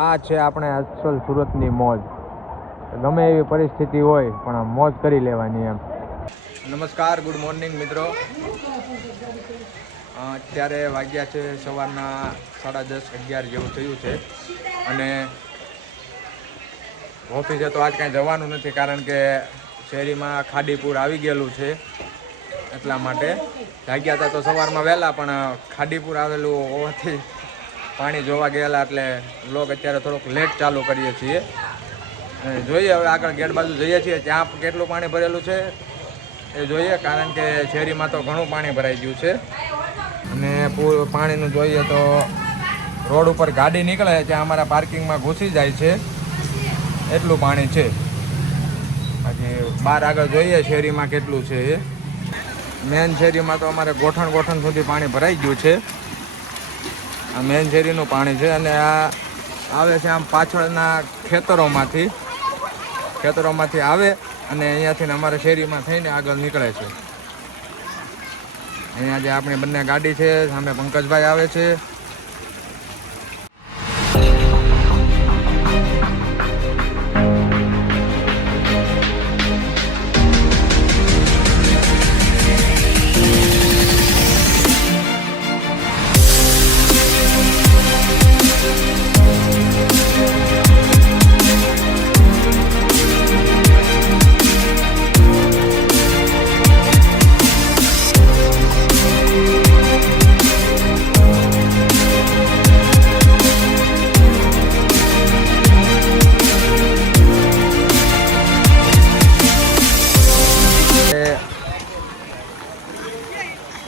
આ છે આપણે અસલ સુરતની મોજ. ગમે એવી પરિસ્થિતિ હોય પણ મોજ કરી લેવાની એમ. નમસ્કાર, ગુડ મોર્નિંગ મિત્રો. અત્યારે વાગ્યા છે સવારના 10:30-11 જેવું થયું છે અને ઓફિસે તો આજ કાંઈ જવાનું નથી કારણ કે શેરીમાં ખાડીપુર આવી ગયેલું છે. એટલા માટે જાગ્યા હતા તો સવારમાં વહેલા, પણ ખાડીપુર આવેલું હોવાથી પાણી જોવા ગયેલા એટલે વ્લોગ અત્યારે થોડોક લેટ ચાલુ કરીએ છીએ. જોઈએ હવે આગળ ગેટ બાજુ જઈએ છીએ ત્યાં કેટલું પાણી ભરેલું છે એ જોઈએ, કારણ કે શેરીમાં તો ઘણું પાણી ભરાઈ ગયું છે. અને પાણીનું જોઈએ તો રોડ ઉપર ગાડી નીકળે ત્યાં અમારા પાર્કિંગમાં ઘૂસી જાય છે એટલું પાણી છે. બાકી બહાર આગળ જોઈએ શેરીમાં કેટલું છે એ. મેન શેરીમાં તો અમારે ગોઠણ સુધી પાણી ભરાઈ ગયું છે. આ મેન શેરીનું પાણી છે અને આ આવે છે આમ પાછળના ખેતરોમાંથી આવે અને અહીંયાથી અમારા શેરીમાં થઈને આગળ નીકળે છે. અહીંયા જે આપણી બંને ગાડી છે, સામે પંકજભાઈ આવે છે.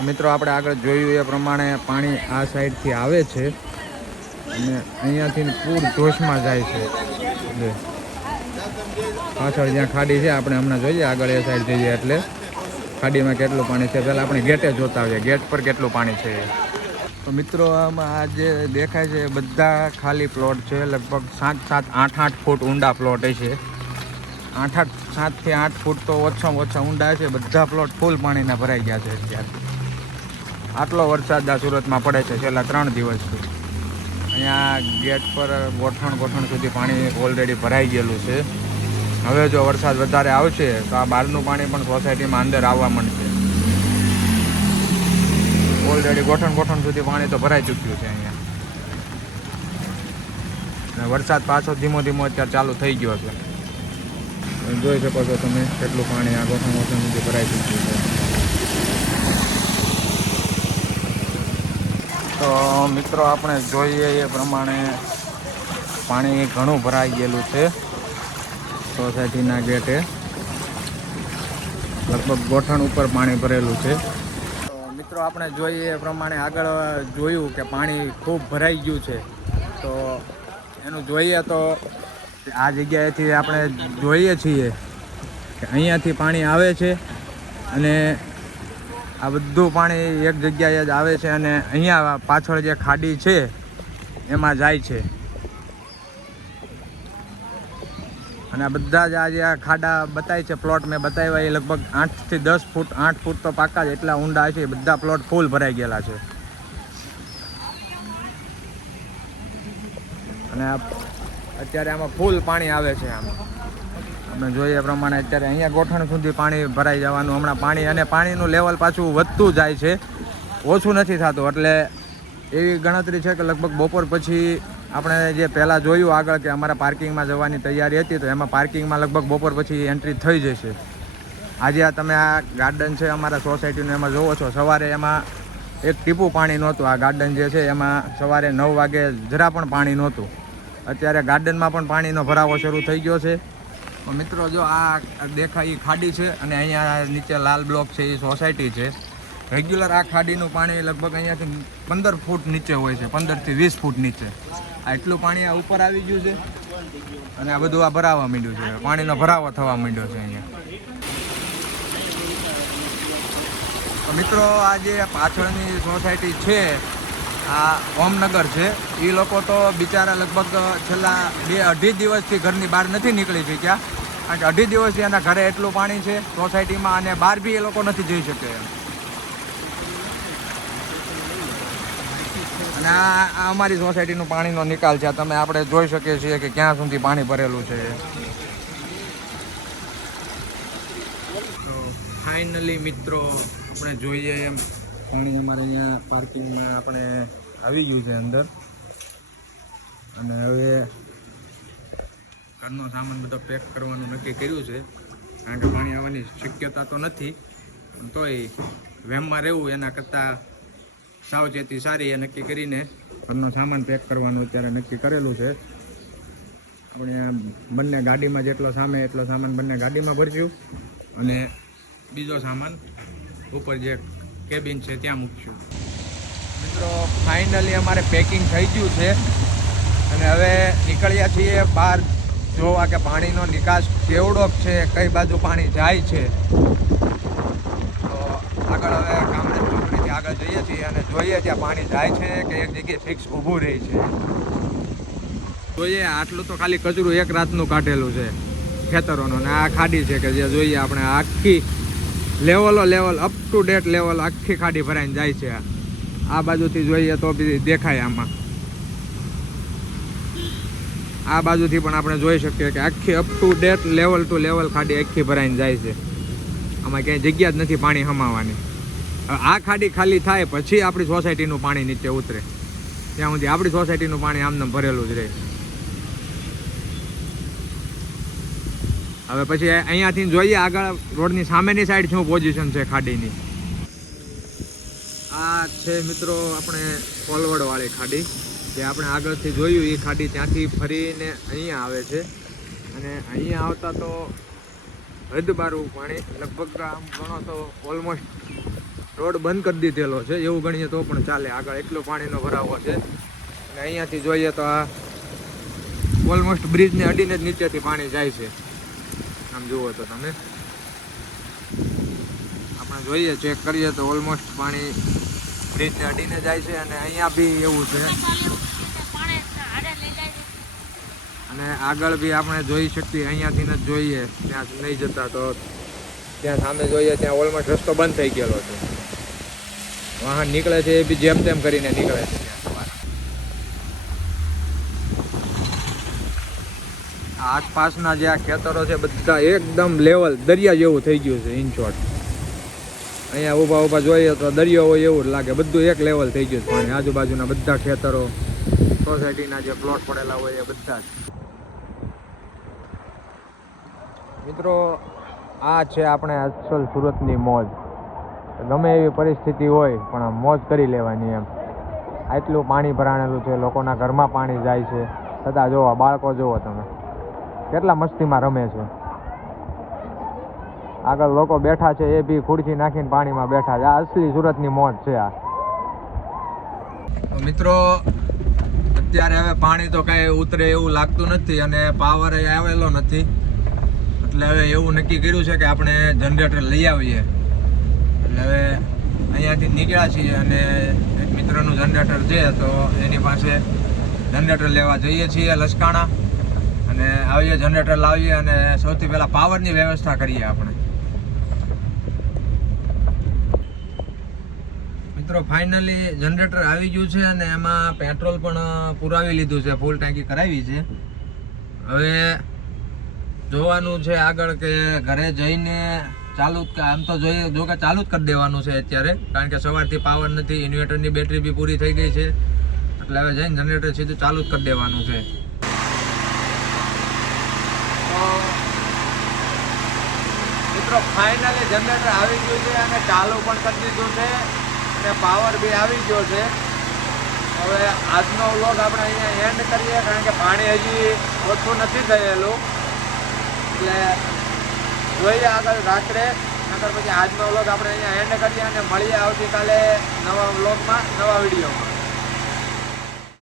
મિત્રો આપણે આગળ જોયું એ પ્રમાણે પાણી આ સાઈડથી આવે છે અને અહીંયાથી પૂર જોશમાં જાય છે. પાછળ જ્યાં ખાડી છે આપણે હમણાં જોઈએ, આગળ એ સાઈડ જઈએ એટલે ખાડીમાં કેટલું પાણી છે પહેલાં આપણે ગેટે જોતા આવીએ ગેટ પર કેટલું પાણી છે. તો મિત્રો આમાં આ જે દેખાય છે બધા ખાલી પ્લોટ છે. લગભગ 7-8 ફૂટ ઊંડા પ્લોટ છે. 7 થી 8 ફૂટ તો ઓછામાં ઓછા ઊંડા છે. બધા પ્લોટ ફૂલ પાણીના ભરાઈ ગયા છે અત્યારે. આટલો વરસાદ આ સુરતમાં પડે છે છેલ્લા 3 દિવસથી. અહીંયા ગેટ પર ગોઠણ સુધી પાણી ઓલરેડી ભરાઈ ગયેલું છે. હવે જો વરસાદ વધારે આવશે તો આ બહારનું પાણી પણ સોસાયટીમાં અંદર આવવા માંડશે. ઓલરેડી ગોઠણ સુધી પાણી તો ભરાઈ ચૂક્યું છે અહીંયા. અને વરસાદ પાછો ધીમો અત્યારે ચાલુ થઈ ગયો છે. જોઈ શકો છો તમે કેટલું પાણી આ ગોઠણ સુધી ભરાઈ ચૂક્યું છે. તો મિત્રો આપણે જોઈએ એ પ્રમાણે પાણી ઘણું ભરાઈ ગયેલું છે સોસાયટીના ગેટે. લગભગ ગોઠણ ઉપર પાણી ભરેલું છે. તો મિત્રો આપણે જોઈએ એ પ્રમાણે આગળ જોયું કે પાણી ખૂબ ભરાઈ ગયું છે. તો એનું જોઈએ તો આ જગ્યાએથી આપણે જોઈએ છીએ કે અહીંયાથી પાણી આવે છે અને આ બધું પાણી એક જગ્યાએ જ આવે છે અને અહીંયા પાછળ જે ખાડી છે એમાં જાય છે. અને આ બધા જ આ જે ખાડા બતાય છે પ્લોટ મેં બતાવ્યા એ લગભગ 8 થી 10 ફૂટ 8 ફૂટ તો પાકા જ એટલા ઊંડા છે. બધા પ્લોટ ફૂલ ભરાઈ ગયેલા છે. અને અત્યારે આમાં ફૂલ પાણી આવે છે. આપણે જોઈએ એ પ્રમાણે અત્યારે અહીંયા ગોઠણ સુધી પાણી ભરાઈ જવાનું હમણાં પાણી, અને પાણીનું લેવલ પાછું વધતું જાય છે, ઓછું નથી થતું. એટલે એવી ગણતરી છે કે લગભગ બપોર પછી આપણે જે પહેલાં જોયું આગળ કે અમારા પાર્કિંગમાં જવાની તૈયારી હતી, તો એમાં પાર્કિંગમાં લગભગ બપોર પછી એન્ટ્રી થઈ જશે. આજે આ તમે આ ગાર્ડન છે અમારા સોસાયટીનું એમાં જોવો છો, સવારે એમાં એક ટીપું પાણી નહોતું. આ ગાર્ડન જે છે એમાં સવારે 9 વાગે જરા પણ પાણી નહોતું. અત્યારે ગાર્ડનમાં પણ પાણીનો ભરાવો શરૂ થઈ ગયો છે. મિત્રો જો આ દેખાય એ ખાડી છે અને અહીંયા નીચે લાલ બ્લોક છે એ સોસાયટી છે. રેગ્યુલર આ ખાડીનું પાણી લગભગ અહીંયાથી 15 ફૂટ નીચે હોય છે, 15 થી 20 ફૂટ નીચે. આ એટલું પાણી આ ઉપર આવી ગયું છે અને આ બધું આ ભરાવા માંડ્યું છે. પાણીનો ભરાવો થવા માંડ્યો છે અહીંયા. મિત્રો આ જે પાછળની સોસાયટી છે આ ઓમનગર છે, એ લોકો તો બિચારા લગભગ છેલ્લા 2-2.5 દિવસથી ઘરની બહાર નથી નીકળી શક્યા. કારણ કે 2.5 દિવસથી એના ઘરે એટલું પાણી છે સોસાયટીમાં અને બહાર બી એ લોકો નથી જઈ શકે. અને આ અમારી સોસાયટીનું પાણીનો નિકાલ છે. તમે આપણે જોઈ શકીએ છીએ કે ક્યાં સુધી પાણી ભરેલું છે. તો ફાઇનલી મિત્રો આપણે જોઈએ એમ પાણી અમારે અહીંયા પાર્કિંગમાં આપણે આવી ગયું છે અંદર. અને હવે ઘરનો સામાન બધો પેક કરવાનું નક્કી કર્યું છે, કારણ કે પાણી આવવાની શક્યતા તો નથી, પણ તોય વેમમાં રહેવું એના કરતાં સાવચેતી સારી એ નક્કી કરીને ઘરનો સામાન પેક કરવાનું અત્યારે નક્કી કરેલું છે. આપણે બંને ગાડીમાં જેટલો સામે એટલો સામાન બંને ગાડીમાં ભરશું અને બીજો સામાન ઉપર જે કેબિન છે ત્યાં મૂકશું. મિત્રો ફાઇનલી અમારે પેકિંગ થઈ ગયું છે અને હવે નીકળ્યા છીએ બહાર જોવા કે પાણીનો નિકાસ કેવડોક છે, કઈ બાજુ પાણી જાય છે. તો આગળ હવે ગામડે ચોકડીથી આગળ જઈએ છીએ અને જોઈએ ત્યાં પાણી જાય છે કે એક જગ્યાએ ફિક્સ ઊભું રહે છે. જોઈએ આટલું તો ખાલી કચરું એક રાતનું કાઢેલું છે ખેતરોનો, ને આ ખાડી છે કે જે જોઈએ આપણે આખી level up to date level આખી ખાડી ભરાઈને જાય છે. આ બાજુથી જોઈએ તો બી દેખાય, આમાં આ બાજુથી પણ આપણે જોઈ શકીએ કે આખી up to date level to level ખાડી આખી ભરાઈને જાય છે. આમાં ક્યાંય જગ્યા જ નથી પાણી હમાવાની. આ ખાડી ખાલી થાય પછી આપણી સોસાયટીનું પાણી નીચે ઉતરે, ત્યાં સુધી આપણી સોસાયટીનું પાણી આમને ભરેલું જ રહે. હવે પછી અહીંયાથી જોઈએ આગળ રોડની સામેની સાઈડ શું પોઝિશન છે ખાડીની. આ છે મિત્રો આપણે કોલવડવાળી ખાડી, જે આપણે આગળથી જોયું એ ખાડી ત્યાંથી ફરીને અહીંયા આવે છે. અને અહીંયા આવતા તો હદબારું પાણી, લગભગ આમ ગણો તો ઓલમોસ્ટ રોડ બંધ કરી દીધેલો છે એવું ગણીએ તો પણ ચાલે, આગળ એટલો પાણીનો ભરાવો છે. અને અહીંયાથી જોઈએ તો આ ઓલમોસ્ટ બ્રિજને અડીને જ નીચેથી પાણી જાય છે. આમ જુઓ તો તમે, આપણે જોઈએ ચેક કરીએ તો ઓલમોસ્ટ પાણી બ્રિજને અડીને જાય છે. અને અહીંયા બી એવું છે, અને આગળ બી આપણે જોઈ શકીએ અહીંયાથી જ જોઈએ, ત્યાં નહીં જતા તો ત્યાં સામે જોઈએ ત્યાં ઓલમોસ્ટ રસ્તો બંધ થઈ ગયેલો છે. વાહન નીકળે છે એ બી જેમ તેમ કરીને નીકળે છે. આસપાસના જે આ ખેતરો છે બધા એકદમ લેવલ દરિયા જેવું થઈ ગયું છે. ઇન શોર્ટ અહીંયા ઊભા જોઈએ તો દરિયો હોય એવું જ લાગે, બધું એક લેવલ થઈ ગયું છે પાણી. આજુબાજુના બધા ખેતરો, સોસાયટીના જે પ્લોટ પડેલા હોય એ બધા જ. મિત્રો આ છે આપણે અસલ સુરતની મોજ. ગમે એવી પરિસ્થિતિ હોય પણ મોજ કરી લેવાની એમ. આટલું પાણી ભરાણેલું છે, લોકોના ઘરમાં પાણી જાય છે, છતાં જોવો બાળકો જુઓ તમે કેટલા મસ્તીમાં રમે છે. આગળ લોકો બેઠા છે એ બી ખુરશી નાખીને પાણીમાં બેઠા છે. આ અસલી સુરતની મોજ છે આ. મિત્રો અત્યારે હવે પાણી તો કાંઈ ઉતરે એવું લાગતું નથી અને પાવર આવેલો નથી, એટલે હવે એવું નક્કી કર્યું છે કે આપણે જનરેટર લઈ આવીએ. એટલે હવે અહીંયાથી નીકળ્યા છીએ અને એક મિત્રનું જનરેટર છે તો એની પાસે જનરેટર લેવા જઈએ છીએ લસકાણા. અને આવીએ જનરેટર લાવીએ અને સૌથી પહેલાં પાવરની વ્યવસ્થા કરીએ આપણે. મિત્રો ફાઇનલી જનરેટર આવી ગયું છે અને એમાં પેટ્રોલ પણ પુરાવી લીધું છે, ફૂલ ટાંકી કરાવી છે. હવે જોવાનું છે આગળ કે ઘરે જઈને ચાલુ જ, આમ તો જોઈએ જો કે ચાલુ જ કરી દેવાનું છે અત્યારે, કારણ કે સવારથી પાવર નથી, ઇન્વર્ટરની બેટરી બી પૂરી થઈ ગઈ છે. એટલે હવે જઈને જનરેટર સીધું ચાલુ જ કરી દેવાનું છે. મિત્રો ફાઇનલી જનરેટર આવી ગયું છે અને ચાલુ પણ કરી દીધું છે અને પાવર બી આવી ગયો છે. હવે આજનો વ્લોગ આપણે અહીંયા એન્ડ કરીએ, કારણ કે પાણી હજી ઓછું નથી થયેલું. એટલે જોઈએ આગળ રાત્રે, નકર પછી આજનો વ્લોગ આપણે અહીંયા એન્ડ કરીએ અને મળીએ આવતીકાલે નવા વ્લોગમાં, નવા વિડીયોમાં.